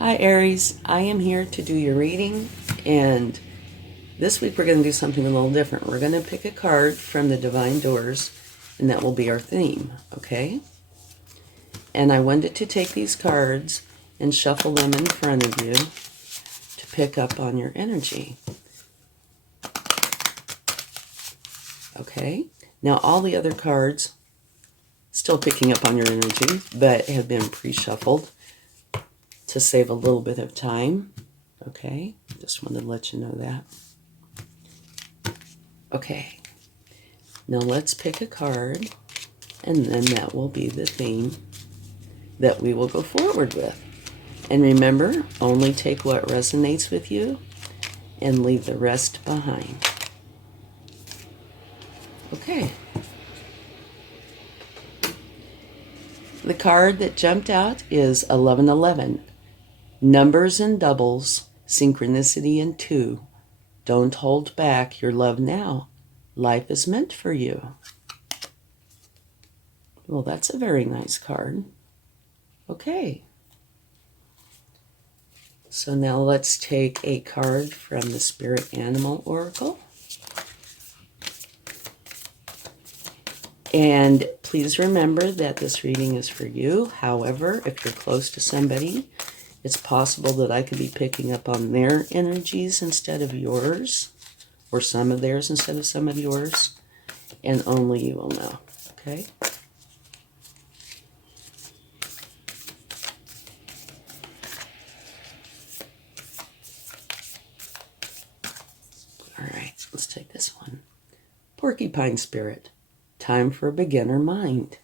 Hi Aries, I am here to do your reading, and this week we're going to do something a little different. We're going to pick a card from the Divine Doors, and that will be our theme, okay? And I wanted to take these cards and shuffle them in front of you to pick up on your energy. Okay? Now all the other cards, still picking up on your energy, but have been pre-shuffled to save a little bit of time. Okay, just wanted to let you know that. Okay, now let's pick a card, and then that will be the theme that we will go forward with. And remember, only take what resonates with you and leave the rest behind. Okay. The card that jumped out is 1111. Numbers and doubles, synchronicity in 2. Don't hold back your love now. Life is meant for you. Well, that's a very nice card. Okay. So now let's take a card from the Spirit Animal Oracle. And please remember that this reading is for you. However, if you're close to somebody, it's possible that I could be picking up on their energies instead of yours, or some of theirs instead of some of yours, and only you will know, okay? All right, let's take this one. Porcupine Spirit, time for a beginner mind,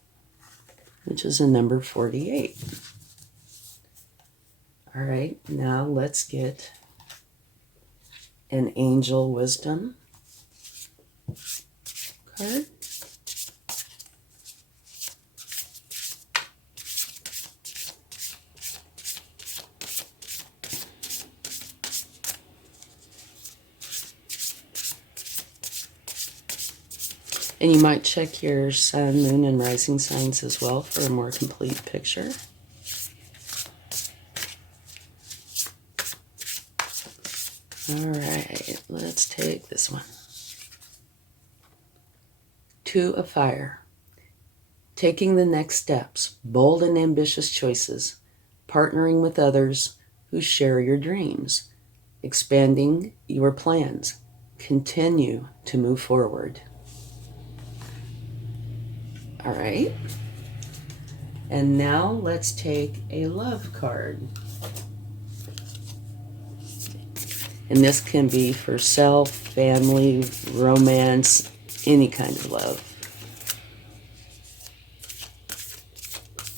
which is a number 48. All right, now let's get an Angel Wisdom card. And you might check your sun, moon, and rising signs as well for a more complete picture. All right, let's take this one. 2 of Fire. Taking the next steps, bold and ambitious choices, partnering with others who share your dreams, expanding your plans. Continue to move forward. All right. And now let's take a love card. And this can be for self, family, romance, any kind of love.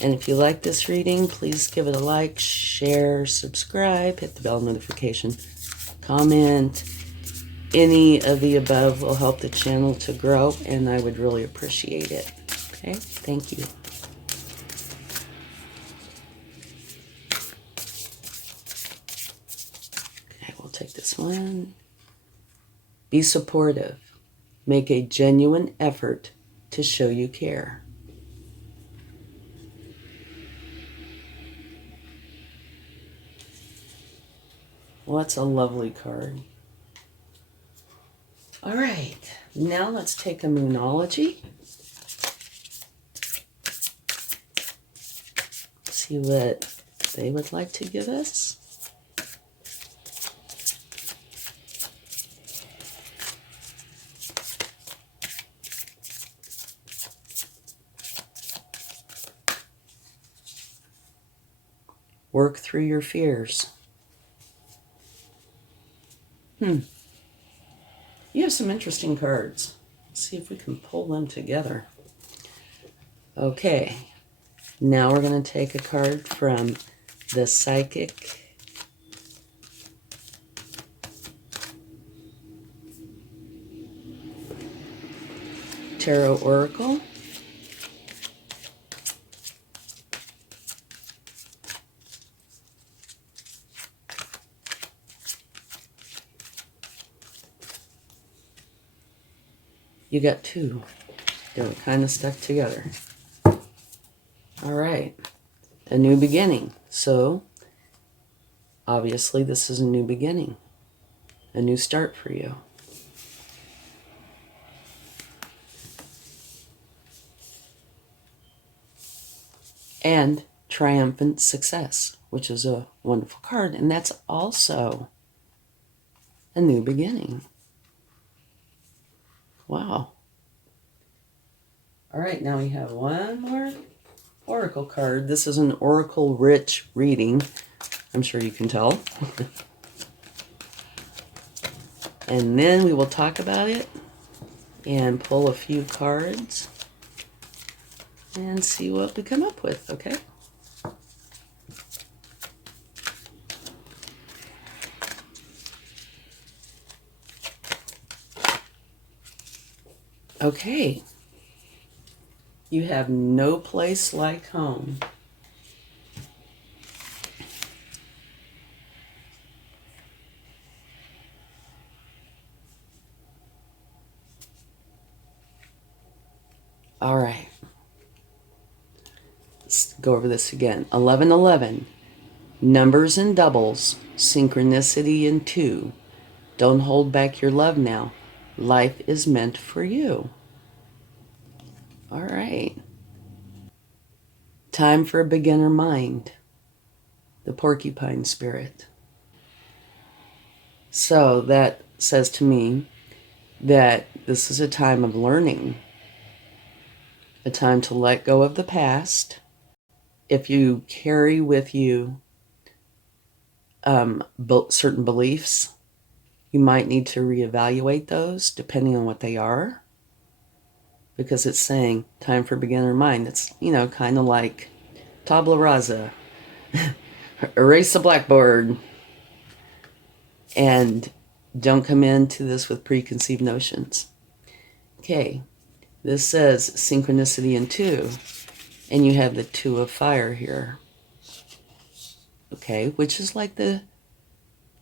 And if you like this reading, please give it a like, share, subscribe, hit the bell notification, comment. Any of the above will help the channel to grow, and I would really appreciate it. Okay, thank you. Okay, we'll take this one. Be supportive. Make a genuine effort to show you care. Well, that's a lovely card. All right, now let's take a Moonology. See what they would like to give us. Work through your fears. You have some interesting cards. Let's see if we can pull them together. Okay, now we're going to take a card from the Psychic Tarot Oracle. You got 2. They're kind of stuck together. All right. A new beginning. So Obviously, this is a new beginning, a new start for you. And Triumphant Success, which is a wonderful card, and that's also a new beginning. Wow. All right, now we have one more oracle card. This is an oracle-rich reading. I'm sure you can tell. And then we will talk about it and pull a few cards and see what we come up with, okay? Okay. You have no place like home. All right. Let's go over this again. 1111. Numbers and doubles. Synchronicity in 2. Don't hold back your love now. Life is meant for you. All right. Time for a beginner mind. The porcupine spirit. So that says to me that this is a time of learning. A time to let go of the past. If you carry with you certain beliefs, you might need to reevaluate those depending on what they are. Because it's saying time for beginner mind. It's, kind of like tabula rasa. Erase the blackboard. And don't come into this with preconceived notions. Okay, this says synchronicity in 2. And you have the 2 of fire here. Okay, which is like the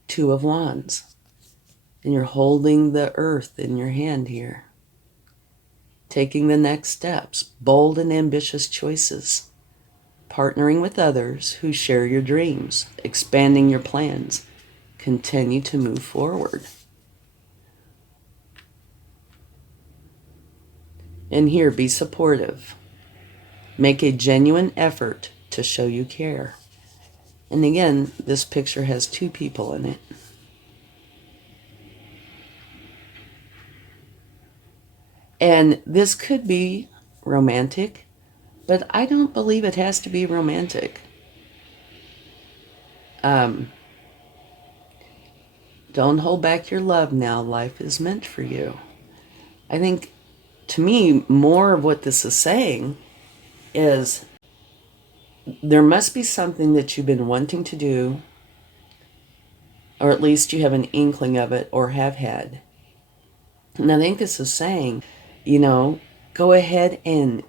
2 of wands. And you're holding the earth in your hand here. Taking the next steps, bold and ambitious choices, partnering with others who share your dreams, expanding your plans, continue to move forward. And here, be supportive. Make a genuine effort to show you care. And again, this picture has 2 people in it. And this could be romantic, but I don't believe it has to be romantic. Don't hold back your love now. Life is meant for you. I think, to me, more of what this is saying is there must be something that you've been wanting to do, or at least you have an inkling of it or have had. And I think this is saying, go ahead and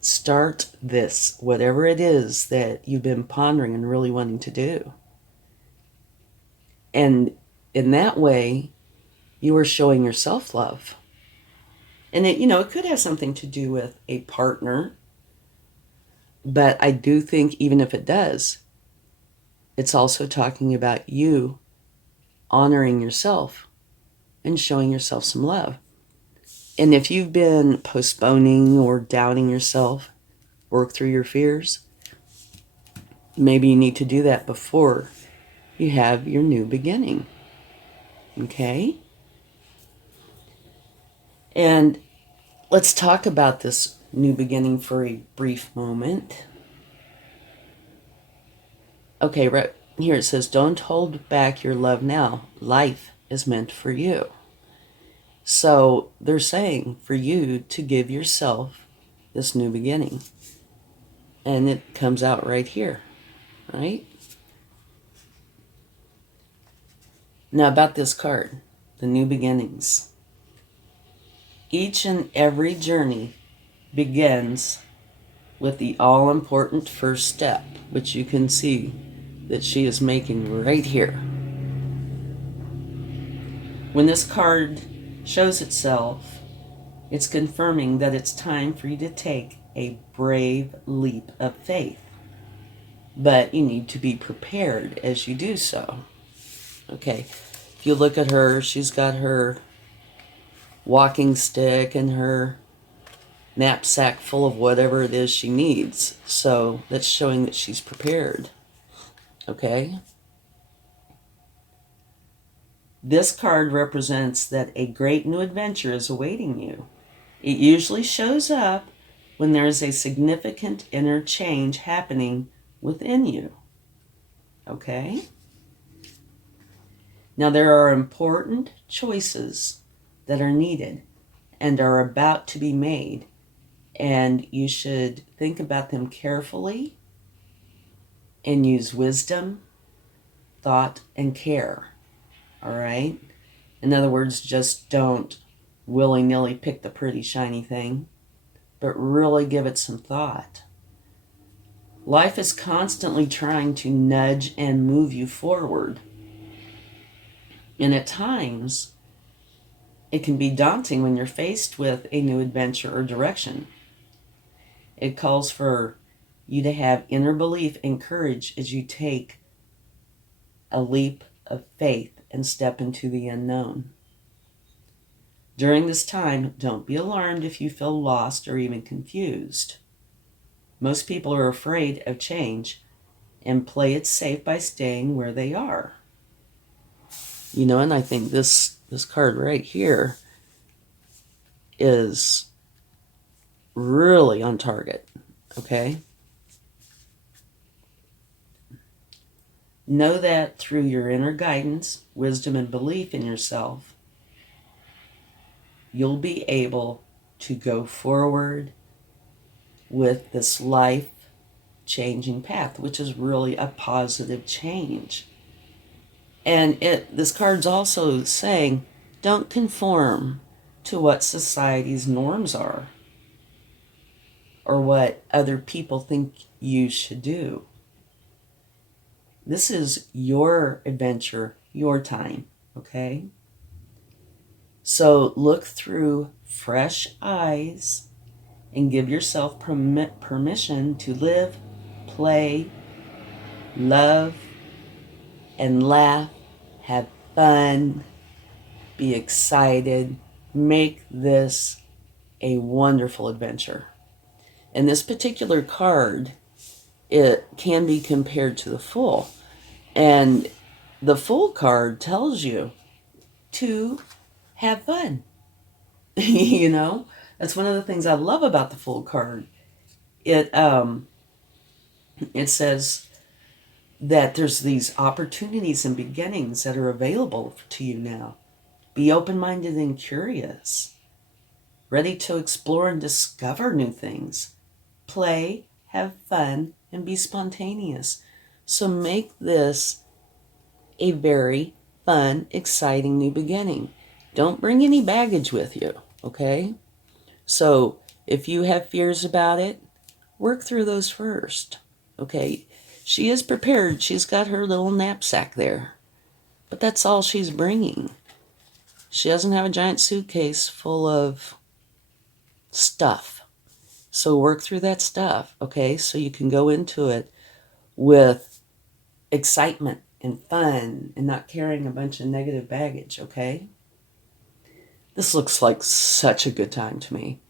start this, whatever it is that you've been pondering and really wanting to do. And in that way, you are showing yourself love. And it could have something to do with a partner. But I do think even if it does, it's also talking about you honoring yourself and showing yourself some love. And if you've been postponing or doubting yourself, work through your fears, maybe you need to do that before you have your new beginning. Okay? And let's talk about this new beginning for a brief moment. Okay, right here it says, don't hold back your love now. Life is meant for you. So they're saying for you to give yourself this new beginning. And it comes out right here, right? Now about this card, the new beginnings. Each and every journey begins with the all-important first step, which you can see that she is making right here. When this card shows itself, it's confirming that it's time for you to take a brave leap of faith. but you need to be prepared as you do so. Okay, if you look at her, she's got her walking stick and her knapsack full of whatever it is she needs. So that's showing that she's prepared. Okay? This card represents that a great new adventure is awaiting you. It usually shows up when there is a significant inner change happening within you. Okay? Now, there are important choices that are needed and are about to be made, and you should think about them carefully and use wisdom, thought, and care. All right? In other words, just don't willy-nilly pick the pretty shiny thing, but really give it some thought. Life is constantly trying to nudge and move you forward. And at times, it can be daunting when you're faced with a new adventure or direction. It calls for you to have inner belief and courage as you take a leap of faith and step into the unknown. During this time, don't be alarmed if you feel lost or even confused. Most people are afraid of change and play it safe by staying where they are. You know, and I think this card right here is really on target, okay? Know that through your inner guidance, wisdom, and belief in yourself, you'll be able to go forward with this life-changing path, which is really a positive change. And this card's also saying, don't conform to what society's norms are or what other people think you should do. This is your adventure, your time, okay? So look through fresh eyes and give yourself permission to live, play, love, and laugh, have fun, be excited. Make this a wonderful adventure. And this particular card, it can be compared to the Fool. And the Fool card tells you to have fun. You know, that's one of the things I love about the Fool card. It says that there's these opportunities and beginnings that are available to you now. Be open-minded and curious, ready to explore and discover new things. Play, have fun, and be spontaneous. So make this a very fun, exciting new beginning. Don't bring any baggage with you, okay? So if you have fears about it, work through those first, okay? She is prepared. She's got her little knapsack there, but that's all she's bringing. She doesn't have a giant suitcase full of stuff. So work through that stuff, okay? So you can go into it with excitement and fun and not carrying a bunch of negative baggage, okay? This looks like such a good time to me.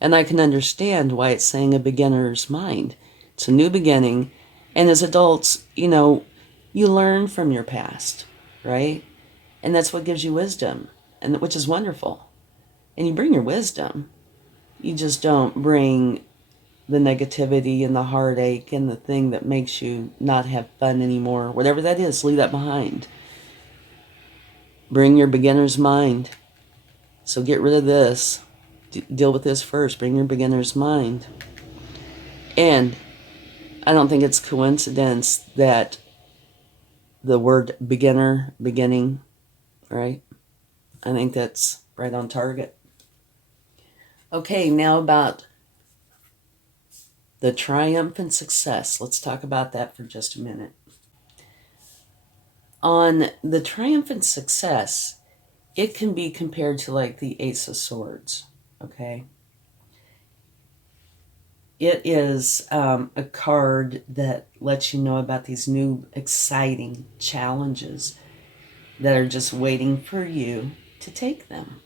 And I can understand why it's saying a beginner's mind. It's a new beginning. And as adults, you know, you learn from your past, right? And that's what gives you wisdom, and which is wonderful. And you bring your wisdom. You just don't bring the negativity and the heartache and the thing that makes you not have fun anymore. Whatever that is, leave that behind. Bring your beginner's mind. So get rid of this. Deal with this first. Bring your beginner's mind. And I don't think it's coincidence that the word beginner, beginning, right? I think that's right on target. Okay, now about the Triumphant Success. Let's talk about that for just a minute. On the Triumphant Success, it can be compared to like the Ace of Swords, okay? It is a card that lets you know about these new exciting challenges that are just waiting for you to take them.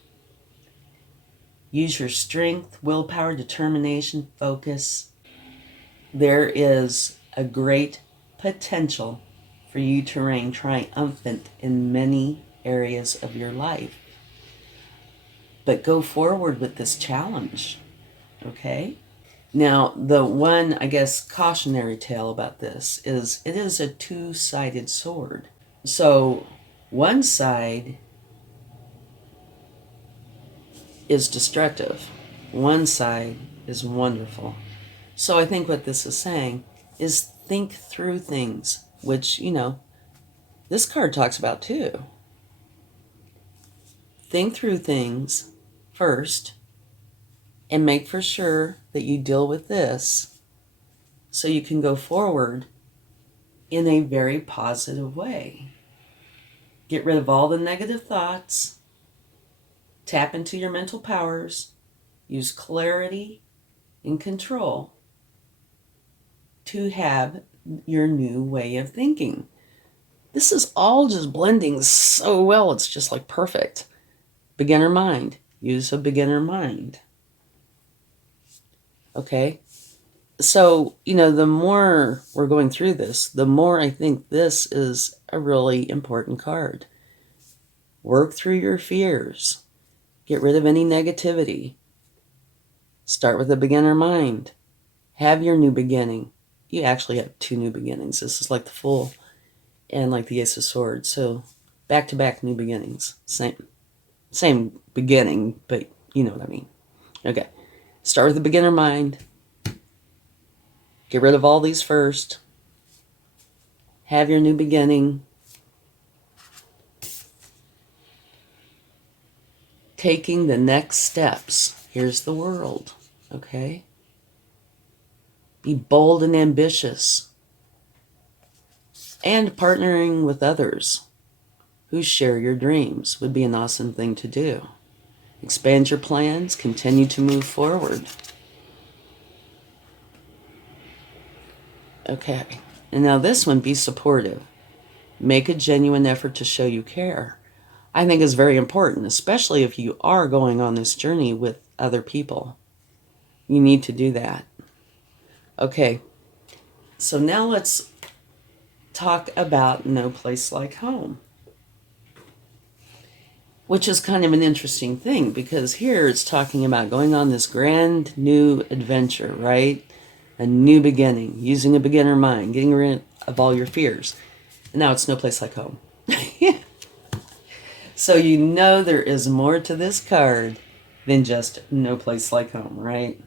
Use your strength, willpower, determination, focus. There is a great potential for you to reign triumphant in many areas of your life. But go forward with this challenge, okay? Now, the one, I guess, cautionary tale about this is it is a two-sided sword. So one side is destructive. One side is wonderful. So I think what this is saying is think through things, which, this card talks about too. Think through things first and make for sure that you deal with this so you can go forward in a very positive way. Get rid of all the negative thoughts, tap into your mental powers, use clarity and control to have your new way of thinking. This is all just blending so well, it's just like perfect. Beginner mind. Use a beginner mind. Okay? So, the more we're going through this, the more I think this is a really important card. Work through your fears. Get rid of any negativity. Start with a beginner mind. Have your new beginning. You actually have two new beginnings. This is like the Fool and like the Ace of Swords. So back-to-back new beginnings. Same beginning, but you know what I mean. Okay. Start with a beginner mind. Get rid of all these first. Have your new beginning. Taking the next steps. Here's the world. Okay? Be bold and ambitious. And partnering with others who share your dreams would be an awesome thing to do. Expand your plans. Continue to move forward. Okay. And now this one, be supportive. Make a genuine effort to show you care. I think is very important, especially if you are going on this journey with other people. You need to do that. Okay. So now let's talk about No Place Like Home, which is kind of an interesting thing because here it's talking about going on this grand new adventure, right? A new beginning, using a beginner mind, getting rid of all your fears. And now it's no place like home. So there is more to this card than just no place like home, right?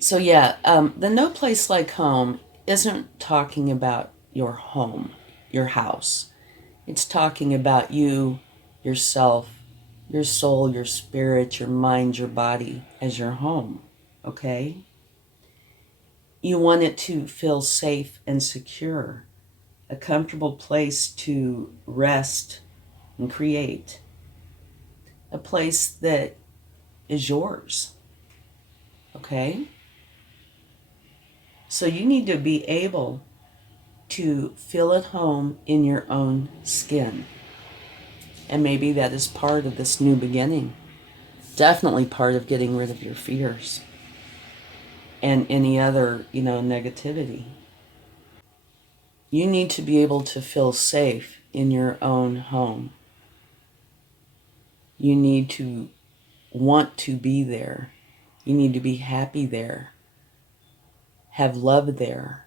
So the no place like home isn't talking about your home, your house. It's talking about you, yourself, your soul, your spirit, your mind, your body as your home, okay? You want it to feel safe and secure, a comfortable place to rest and create, a place that is yours, okay? So you need to be able to feel at home in your own skin. And maybe that is part of this new beginning. Definitely part of getting rid of your fears and any other, negativity. You need to be able to feel safe in your own home. You need to want to be there. You need to be happy there. Have love there.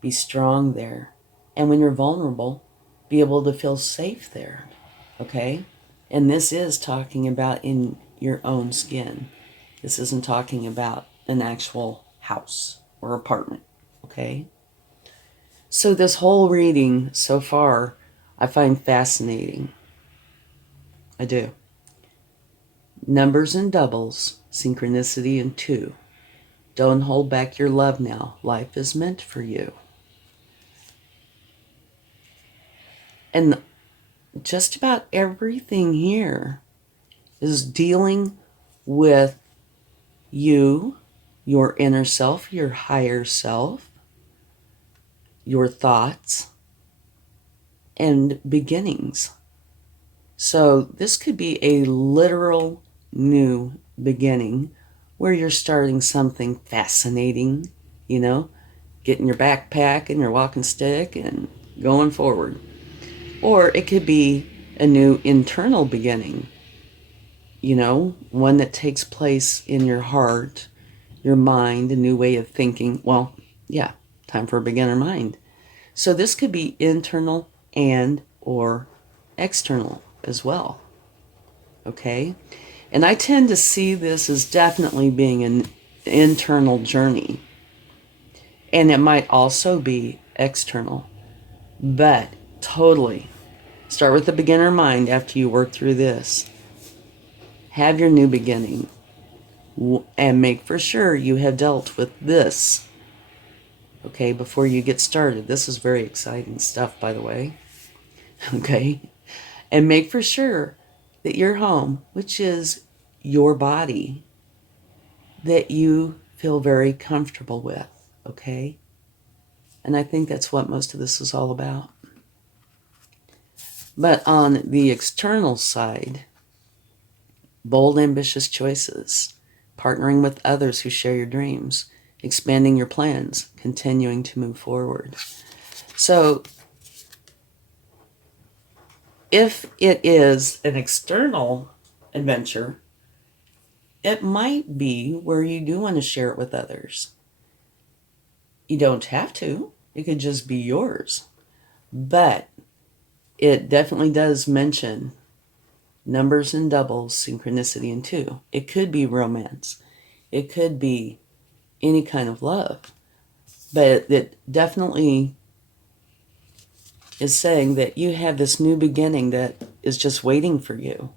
Be strong there. And when you're vulnerable, be able to feel safe there. Okay? And this is talking about in your own skin. This isn't talking about an actual house or apartment. Okay? So this whole reading so far, I find fascinating. I do. Numbers and doubles, synchronicity and 2. Don't hold back your love now. Life is meant for you. And just about everything here is dealing with you your inner self, your higher self, your thoughts, and beginnings. So this could be a literal new beginning where you're starting something fascinating, you know, getting your backpack and your walking stick and going forward. Or it could be a new internal beginning, you know, one that takes place in your heart, your mind, a new way of thinking. Well, yeah, time for a beginner mind. So this could be internal and or external as well. Okay? And I tend to see this as definitely being an internal journey. And it might also be external. But totally start with the beginner mind after you work through this. Have your new beginning. And make for sure you have dealt with this. Okay, before you get started. This is very exciting stuff, by the way. Okay? And make for sure that your home, which is your body, that you feel very comfortable with, okay? And I think that's what most of this is all about. But on the external side, bold, ambitious choices, partnering with others who share your dreams, expanding your plans, continuing to move forward. So if it is an external adventure, it might be where you do want to share it with others. You don't have to. It could just be yours. But it definitely does mention numbers and doubles, synchronicity and two. It could be romance. It could be any kind of love. But it definitely is saying that you have this new beginning that is just waiting for you.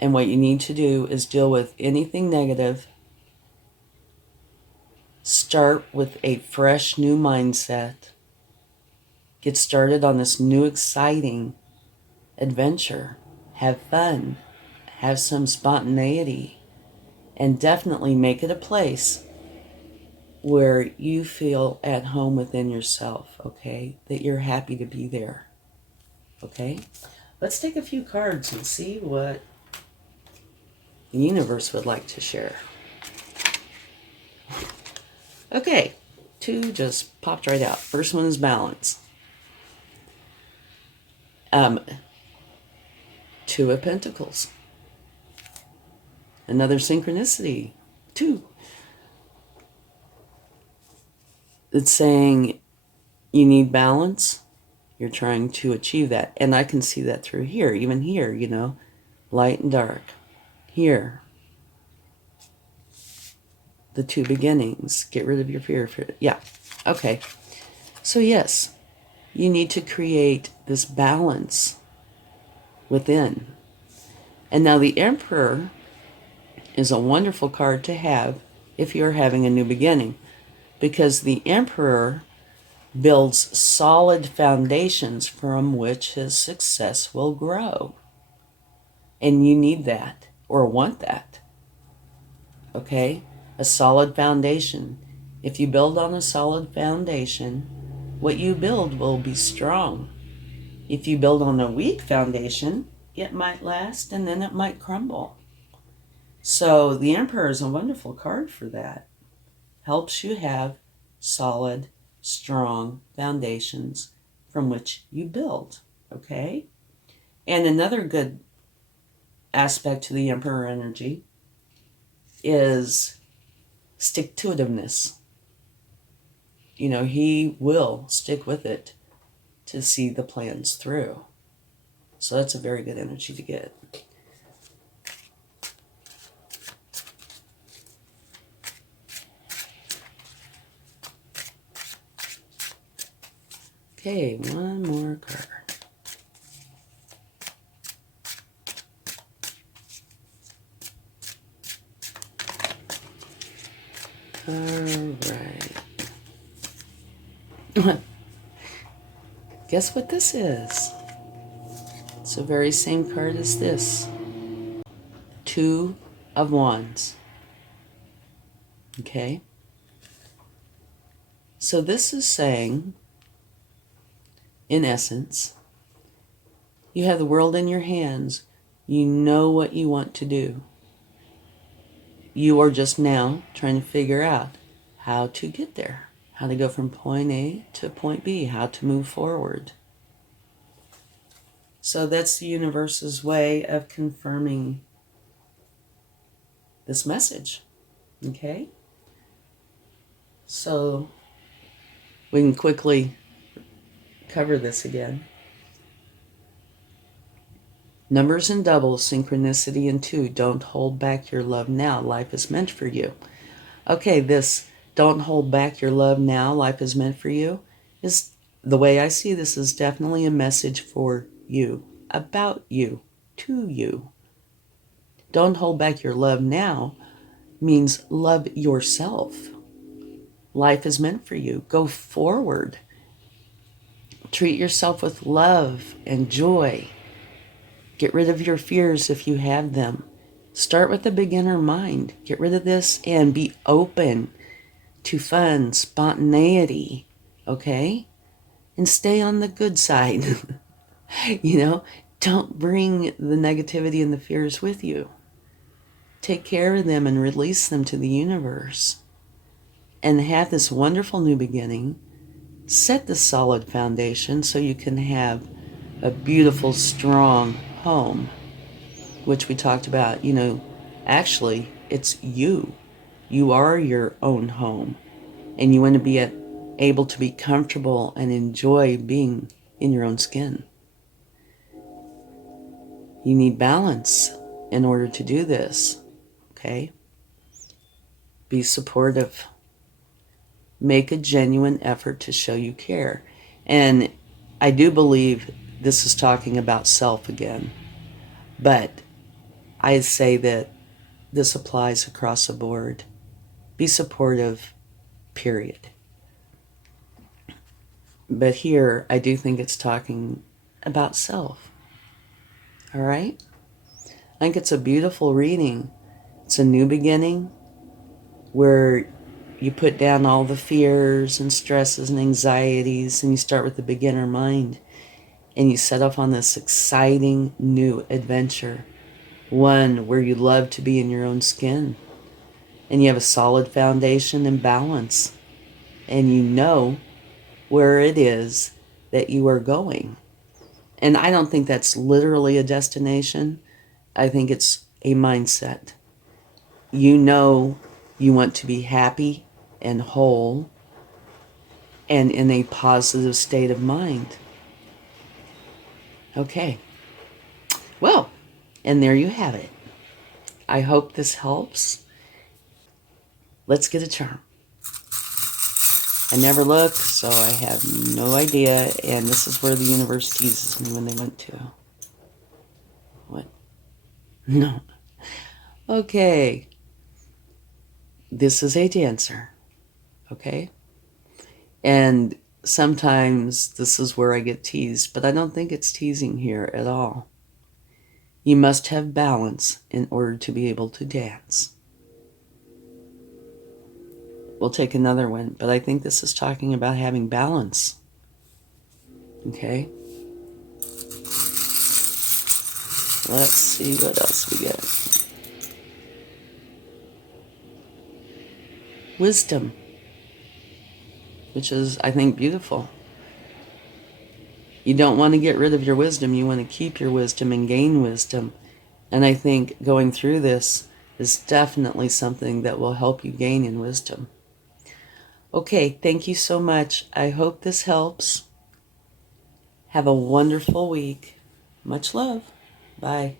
And what you need to do is deal with anything negative. Start with a fresh new mindset. Get started on this new exciting adventure. Have fun. Have some spontaneity. And definitely make it a place where you feel at home within yourself, okay? That you're happy to be there, okay? Let's take a few cards and see what the universe would like to share. Okay, two just popped right out. First one is balance. Two of Pentacles. Another synchronicity. Two. It's saying you need balance. You're trying to achieve that. And I can see that through here. Even here, you know. Light and dark. Here. The two beginnings. Get rid of your fear. Yeah. Okay. So yes, you need to create this balance within. And now the Emperor is a wonderful card to have if you're having a new beginning, because the Emperor builds solid foundations from which his success will grow. And you need that, or want that. Okay? A solid foundation. If you build on a solid foundation, what you build will be strong. If you build on a weak foundation, it might last and then it might crumble. So the Emperor is a wonderful card for that. Helps you have solid, strong foundations from which you build. Okay? And another good aspect to the Emperor energy is stick-to-itiveness. You know, he will stick with it to see the plans through. So that's a very good energy to get. Okay, one more card. All right. Guess what this is? It's the very same card as this. Two of Wands. Okay? So this is saying, in essence, you have the world in your hands. You know what you want to do. You are just now trying to figure out how to get there, how to go from point A to point B, how to move forward. So that's the universe's way of confirming this message. Okay? So we can quickly cover this again. Numbers and doubles, synchronicity and 2. Don't hold back your love now. Life is meant for you. Okay, this don't hold back your love now. Life is meant for you is, the way I see this, is definitely a message for you, about you, to you. Don't hold back your love now means love yourself. Life is meant for you. Go forward. Treat yourself with love and joy. Get rid of your fears if you have them. Start with the beginner mind. Get rid of this and be open to fun, spontaneity, okay? And stay on the good side. Don't bring the negativity and the fears with you. Take care of them and release them to the universe. And have this wonderful new beginning. Set the solid foundation so you can have a beautiful, strong home, which we talked about. Actually, it's you. You are your own home. And you want to be able to be comfortable and enjoy being in your own skin. You need balance in order to do this, okay? Be supportive. Make a genuine effort to show you care. And I do believe this is talking about self again. But I say that this applies across the board. Be supportive, period. But here, I do think it's talking about self. All right? I think it's a beautiful reading. It's a new beginning where you put down all the fears and stresses and anxieties, and you start with the beginner mind, and you set off on this exciting new adventure, one where you love to be in your own skin, and you have a solid foundation and balance, and you know where it is that you are going. And I don't think that's literally a destination. I think it's a mindset. You know you want to be happy and whole and in a positive state of mind. Okay. Well, and there you have it. I hope this helps. Let's get a charm. I never look, so I have no idea, and this is where the universe teases me when they went to. What? No. Okay. This is a dancer. Okay? And sometimes this is where I get teased, but I don't think it's teasing here at all. You must have balance in order to be able to dance. We'll take another one, but I think this is talking about having balance. Okay? Let's see what else we get. Wisdom, which is, I think, beautiful. You don't want to get rid of your wisdom. You want to keep your wisdom and gain wisdom. And I think going through this is definitely something that will help you gain in wisdom. Okay, thank you so much. I hope this helps. Have a wonderful week. Much love. Bye.